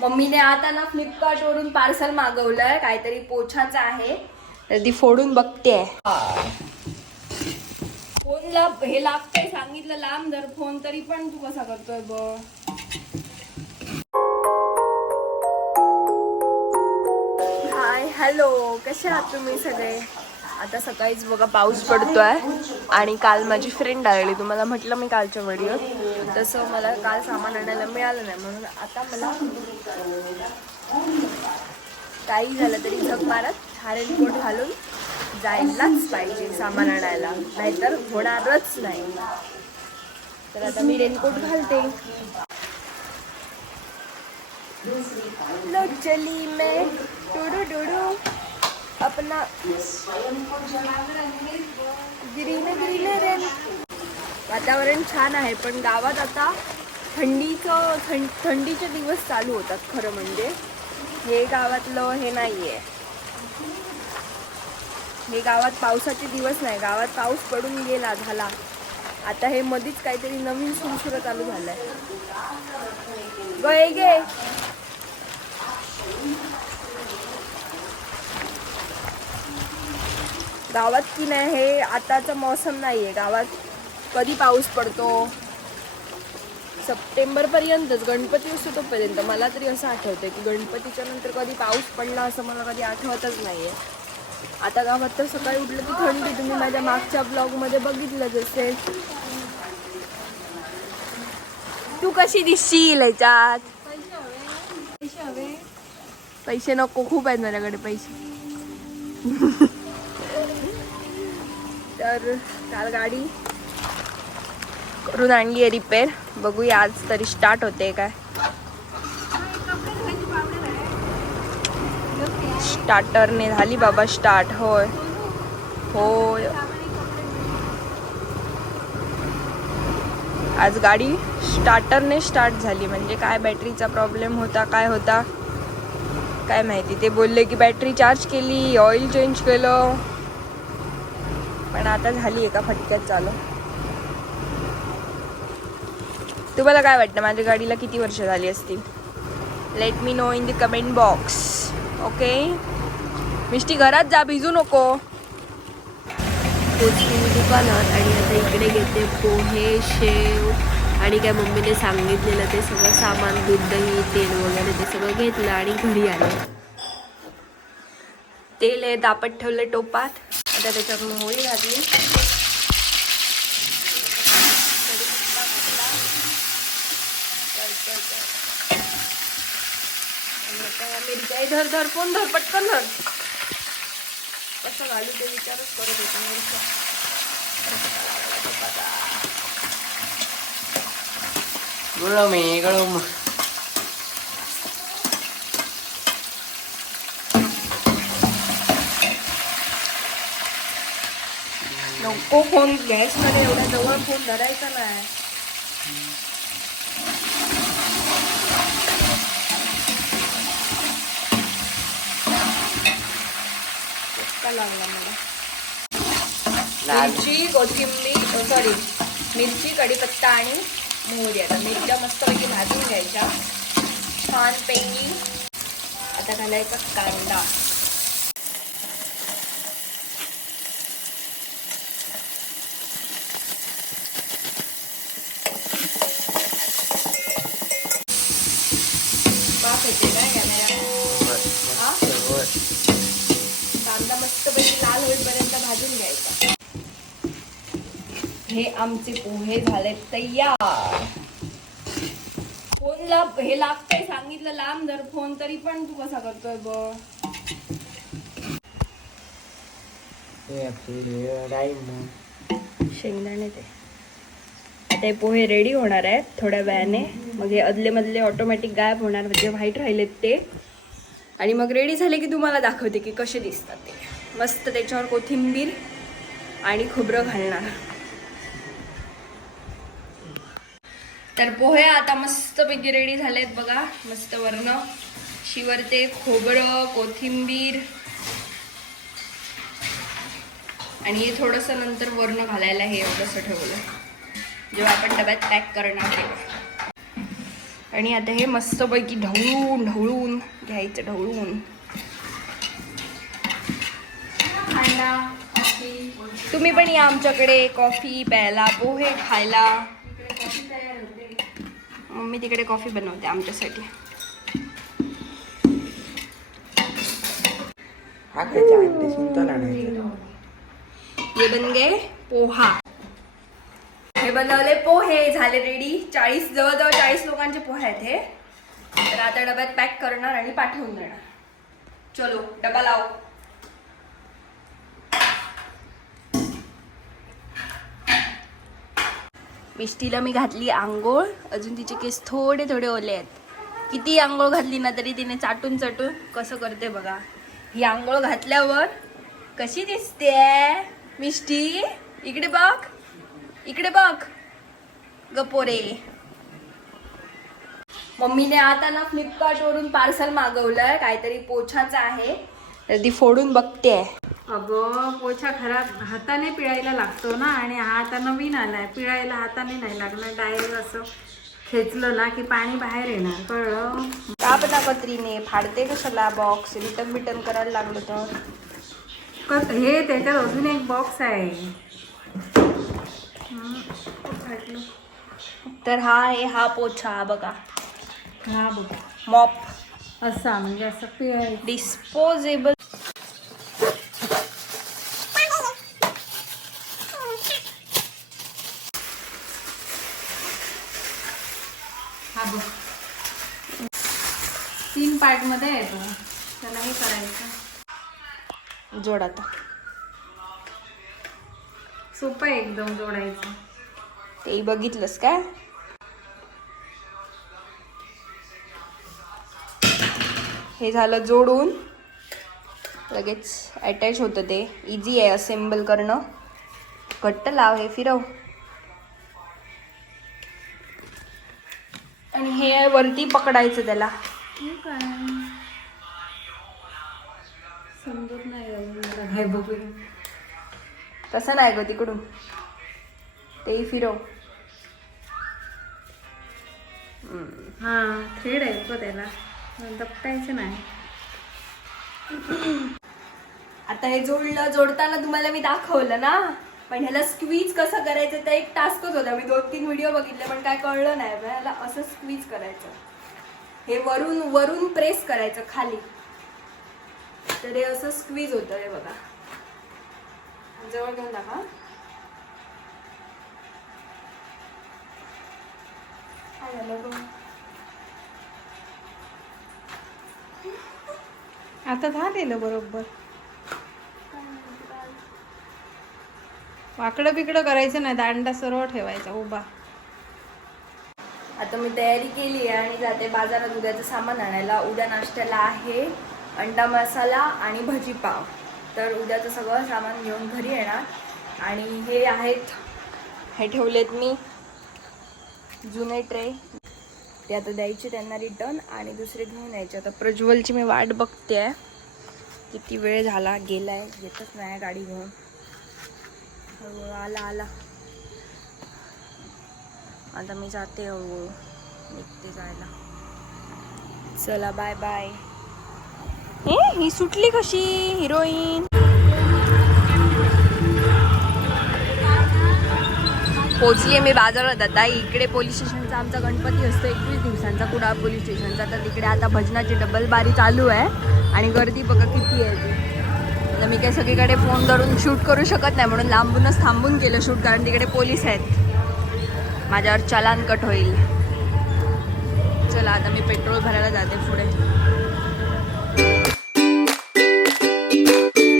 मम्मीने आता ना फ्लिपकार्ट वरून पार्सल मागवलंय. काहीतरी पोछाचं आहे. तर ती फोडून बघते. फोनला हे लागतंय सांगितलं लांब जर फोन तरी पण तू कसा करतोय हाय हॅलो कसे आहात तुम्ही सगळे? आता सकाळीच बघा पाऊस पडतो आहे आणि काल माझी फ्रेंड आलेली. तुम्हाला म्हटलं मी कालच्या व्हिडिओत तसं मला काल सामान आणायला मिळालं नाही. म्हणून आता मला काही झालं तरी झक मारत हा रेनकोट घालून जायलाच पाहिजे सामान आणायला. नाहीतर होणारच नाही. तर आता मी रेनकोट घालते. लो चली मैं डोडू डुडू अपना ग्रीन ग्रीन रेन वातावरण छान आहे पण गावात आता थंडीचं थंड थंडीचे दिवस चालू होतात खरं म्हणजे. हे गावातलं हे नाही आहे हे गावात पावसाचे दिवस नाही गावात पाऊस पडून गेला झाला. आता हे मधीच काहीतरी नवीन सुरसुर चालू झालंय. गे गावात की नाही हे आताचं मौसम नाही आहे गावात कधी पाऊस पडतो? सप्टेंबरपर्यंतच गणपती असतो तोपर्यंत. मला तरी असं आठवतं की गणपतीच्या नंतर कधी पाऊस पडला असं मला कधी आठवतच नाही आहे आता गावात तर सकाळी उठलं की थंडी. तुम्ही माझ्या मागच्या ब्लॉगमध्ये बघितलंच बघितलं जसे. तू कशी दिसशील ह्याच्यात पैसे नको खूप आहेत माझ्याकडे पैसे. तर काल गाडी करून आणली आहे रिपेअर बघूया आज तरी स्टार्ट होते काय. स्टार्टरने झाली बाबा स्टार्ट होय. होय. आज गाडी स्टार्टरने स्टार्ट झाली म्हणजे काय बॅटरीचा प्रॉब्लेम होता काय होता? काय माहिती ते बोलले की बॅटरी चार्ज केली ऑइल चेंज केलं. पण आता झाली एका फटक्यात चालू. तुम्हाला काय वाटतं? माझ्या गाडीला किती वर्ष झाली असतील? Let me know in the comment box okay मिष्टी घरात जा भिजू नको. पोचली मी दुकानात आणि आता इकडे घेते पोहे शेव आणि काय मम्मीने सांगितलेलं ते सगळं सामान दूध दही तेल वगैरे ते सगळं घेतलं आणि घरी आले. तेल आहे दापट ठेवलं टोपात. आता त्याच्यात मोहरी घातली. कढीपत्ता मिरच्या धर धर फोन धर पटकन धर. कसं घालू ते विचारच करत होते मिरच्या. गुळमे गळम. नको फोन गॅसमध्ये एवढ्या जवळ फोन धरायचा नाही. लागला मला. मिरची कोथिंबीर सॉरी मिरची कढीपत्ता आणि मोहरी आता. मिरच्या मस्तपैकी भाजून घ्यायच्या. छानपैकी आता घालायचा कांदा वाफ येते काय कॅमेरा हा कांदा मस्तपैकी लाल होईपर्यंत भाजून घ्यायचा. हे आमचे पोहे झाले तयार. फोनला हे लागतंय सांगितलं लांब जर फोन तरी पण तू कसा करतोय बघ. शेंगदाणे ते. आता हे पोहे रेडी होणार आहेत थोड्या वेळाने. मग हे अदले मधले ऑटोमॅटिक गायब होणार म्हणजे व्हाईट राहिलेत ते. आणि मग रेडी झाले की तुम्हाला दाखवते की कसे दिसतात ते. मस्त त्याच्यावर कोथिंबीर आणि खोबरं घालणार. तर पोहे आता मस्तपैकी रेडी झालेत बघा. मस्त वर्ण शिवरते खोबरं कोथिंबीर. आणि हे थोडंसं नंतर वर्ण घालायला हे एवढंसं ठेवलं. जेव्हा आपण डब्यात पॅक करणार आणि आता हे मस्तपैकी ढवळून ढवळून घ्यायचं ढवळून. तुम्ही पण या आमच्याकडे कॉफी प्यायला पोहे खायला. मम्मी तिकडे कॉफी बनवते आमच्यासाठी. हा हे बन गे पोहा. हे बनवले पोहे. झाले रेडी चाळीस जवळजवळ चाळीस लोकांचे पोहे आहेत हे. तर आता डब्यात पॅक करणार आणि पाठवून देणार. चलो डबा लाव. मिष्टीला मी घातली आंघोळ. अजून तिचे केस थोडे थोडे ओले आहेत. किती आंघोळ घातली ना तरी तिने चाटून चाटून कसं करते बघा. ही आंघोळ घातल्यावर कशी दिसते? मिष्टी? इकडे बघ. इकडे बघ. गपोरे मम्मीने आता ना फ्लिपकार्टवरून पार्सल मागवलं काहीतरी पोछाचं आहे. तर ती फोडून बघते. अगं पोछा खराब हाताने पिळायला लागतो ना आणि हा आता नवीन आलाय. पिळायला हाताने नाही लागणार डायरेक्ट असं खेचलं ना की पाणी बाहेर येणार. कळलं? काप ना कत्रीने फाडते कशाला बॉक्स रिटर्न बिटर्न करायला लागलो तर? कत हे त्याच्यात अजून एक बॉक्स आहे. तर हा आहे हा पोछा बघा. हा बघ. मॉप असा म्हणजे असं पिळायचं. डिस्पोजेबल हा बघ. तीन पार्टमध्ये आहे तो त्याला हे करायचं. जोड आता. सोपं आहे एकदम जोडायचं. तेही बघितलंस काय हे झालं जोडून. लगेच अटॅच होतं ते. इझी आहे असेंबल करणं. घट्ट लाव हे फिरव. हे वरती पकडायचं त्याला. समजत नाही तसं नाही ग तिकडून. तेही फिरव. हा थ्रेड आहे का त्याला. दपटायचं नाही. आता हे जोडलं जोडताना तुम्हाला मी दाखवलं ना. पण ह्याला स्क्वीज कसं करायचं ते एक टास्कच होता. मी दोन तीन व्हिडिओ बघितले पण काय कळलं नाही. पण ह्याला असं स्क्वीज करायचं. हे वरून वरून प्रेस करायचं खाली. तर हे असं स्क्वीज होतं हे बघा. जवळ घेऊन दाखवा. काय झालं आता झालेलं बरोबर. वाकडं बिकडं करायचं नाही दांडा सर्व ठेवायचा उभा. आता मी तयारी केली आहे आणि जाते बाजारात उद्याचं सामान आणायला. उद्या नाश्त्याला आहे अंडा मसाला आणि भजी पाव. तर उद्याचं सगळं सामान घेऊन घरी येणार. आणि हे आहेत हे ठेवलेत मी जुने ट्रे. ते आता द्यायचे त्यांना रिटर्न आणि दुसरे घेऊन यायचे. आता प्रज्वलची मी वाट बघते आहे किती वेळ झाला गेला आहे येतच नाही गाडी घेऊन. हळूहळू आला आला. आता मी जाते हळूहळू. निघते जायला. चला बाय बाय ए ही सुटली कशी हिरोईन? पोचली मी बाजारात. आता इकडे पोलीस स्टेशनचा आमचा गणपती असतो एकवीस दिवसांचा कुडाळ पोलीस स्टेशनचा. तर तिकडे आता भजनाची डबल बारी चालू आहे. आणि गर्दी बघा किती आहे ती. तर मी काही सगळीकडे फोन धरून शूट करू शकत नाही म्हणून लांबूनच थांबून केलं शूट कारण तिकडे पोलीस आहेत. माझ्यावर चलान कट होईल. चला आता मी पेट्रोल भरायला जाते पुढे.